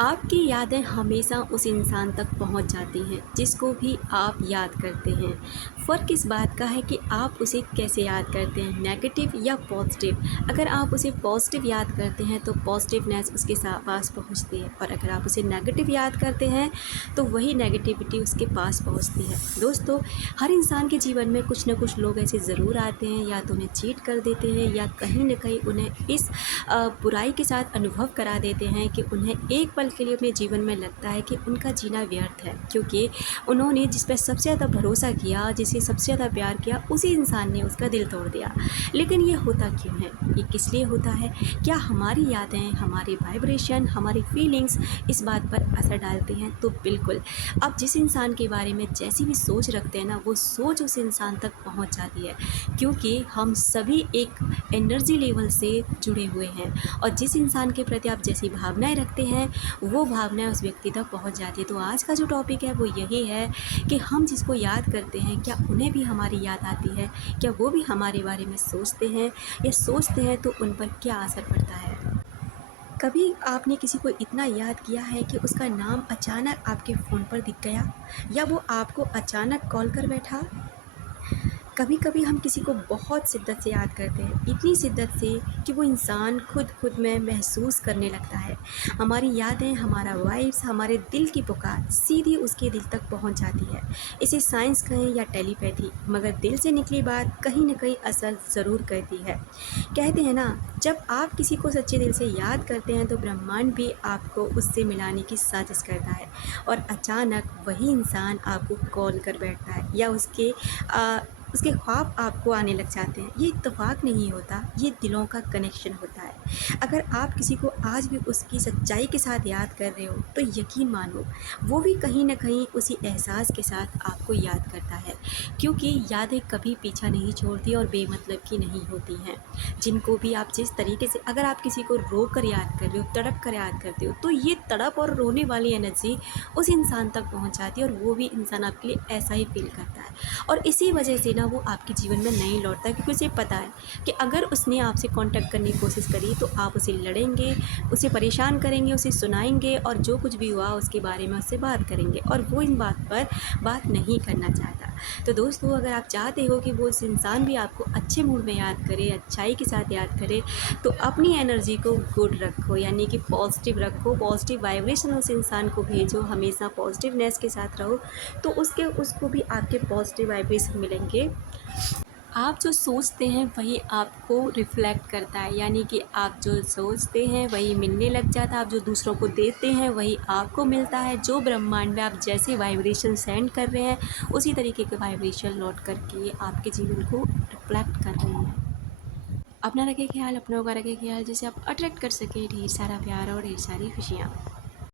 आपकी यादें हमेशा उस इंसान तक पहुंच जाती हैं जिसको भी आप याद करते हैं। फ़र्क इस बात का है कि आप उसे कैसे याद करते हैं, नेगेटिव या पॉजिटिव। अगर आप उसे पॉजिटिव याद करते हैं तो पॉजिटिवनेस उसके पास पहुंचती है, और अगर आप उसे नेगेटिव याद करते हैं तो वही नेगेटिविटी उसके पास पहुंचती है। दोस्तों, हर इंसान के जीवन में कुछ ना कुछ लोग ऐसे ज़रूर आते हैं, या तो उन्हें चीट कर देते हैं या कहीं ना कहीं उन्हें इस बुराई के साथ अनुभव करा देते हैं कि उन्हें एक पल के लिए अपने जीवन में लगता है कि उनका जीना व्यर्थ है, क्योंकि उन्होंने जिस पर सबसे ज़्यादा भरोसा किया, जिसे सबसे ज़्यादा प्यार किया, उसी इंसान ने उसका दिल तोड़ दिया। लेकिन ये होता क्यों है, ये किस लिए होता है? क्या हमारी यादें, हमारे वाइब्रेशन, हमारी फीलिंग्स इस बात पर असर डालती हैं? तो बिल्कुल। अब जिस इंसान के बारे में जैसी भी सोच रखते हैं ना, वो सोच उस इंसान तक पहुंच जाती है, क्योंकि हम सभी एक एनर्जी लेवल से जुड़े हुए हैं, और जिस इंसान के प्रति आप जैसी भावनाएं रखते हैं वो भावनाएं उस व्यक्ति तक पहुंच जाती है। तो आज का जो टॉपिक है वो यही है कि हम जिसको याद करते हैं, क्या उन्हें भी हमारी याद आती है? क्या वो भी हमारे बारे में सोचते हैं, या सोचते हैं तो उन पर क्या असर पड़ता है? कभी आपने किसी को इतना याद किया है कि उसका नाम अचानक आपके फ़ोन पर दिख गया, या वो आपको अचानक कॉल कर बैठा? कभी कभी हम किसी को बहुत शिद्दत से याद करते हैं, इतनी शिद्दत से कि वो इंसान खुद खुद में महसूस करने लगता है। हमारी यादें, हमारा वाइब्स, हमारे दिल की पुकार सीधी उसके दिल तक पहुंच जाती है। इसे साइंस कहें या टेलीपैथी, मगर दिल से निकली बात कहीं ना कहीं असर ज़रूर करती है। कहते हैं ना, जब आप किसी को सच्चे दिल से याद करते हैं तो ब्रह्मांड भी आपको उससे मिलाने की साजिश करता है, और अचानक वही इंसान आपको कॉल कर बैठता है, या उसके ख्वाब आपको आने लग जाते हैं। ये इत्तेफाक नहीं होता, ये दिलों का कनेक्शन होता है। अगर आप किसी को आज भी उसकी सच्चाई के साथ याद कर रहे हो तो यकीन मानो वो भी कहीं ना कहीं उसी एहसास के साथ आपको याद करता है, क्योंकि यादें कभी पीछा नहीं छोड़ती और बेमतलब की नहीं होती हैं। जिनको भी आप जिस तरीके से, अगर आप किसी को रो कर याद कर रहे हो, तड़प कर याद करते हो, तो ये तड़प और रोने वाली एनर्जी उस इंसान तक पहुंच जाती है, और वो भी इंसान आपके लिए ऐसा ही फील करता है। और इसी वजह से ना वो आपके जीवन में नहीं लौटता, क्योंकि उसे पता है कि अगर उसने आपसे कांटेक्ट करने की कोशिश करी तो आप उसे लड़ेंगे, उसे परेशान करेंगे, उसे सुनाएंगे, और जो कुछ भी हुआ उसके बारे में उससे बात करेंगे, और वो इन बात पर बात नहीं करना चाहता। तो दोस्तों, अगर आप चाहते हो कि वो उस इंसान भी आपको अच्छे मूड में याद करे, अच्छाई के साथ याद करे, तो अपनी एनर्जी को गुड रखो, यानी कि पॉजिटिव रखो, पॉजिटिव वाइब्रेशन उस इंसान को भेजो, हमेशा पॉजिटिवनेस के साथ रहो, तो उसको भी आपके पॉजिटिव वाइब्रेशन मिलेंगे। आप जो सोचते हैं वही आपको रिफ्लेक्ट करता है, यानी कि आप जो सोचते हैं वही मिलने लग जाता है, आप जो दूसरों को देते हैं वही आपको मिलता है। जो ब्रह्मांड में आप जैसे वाइब्रेशन सेंड कर रहे हैं उसी तरीके के वाइब्रेशन लौट करके आपके जीवन को रिफ्लेक्ट कर रहे हैं। अपना रखें ख्याल, अपनों का रखें ख्याल, जिसे आप अट्रैक्ट कर सकें ढेर सारा प्यार और ढेर सारी खुशियाँ।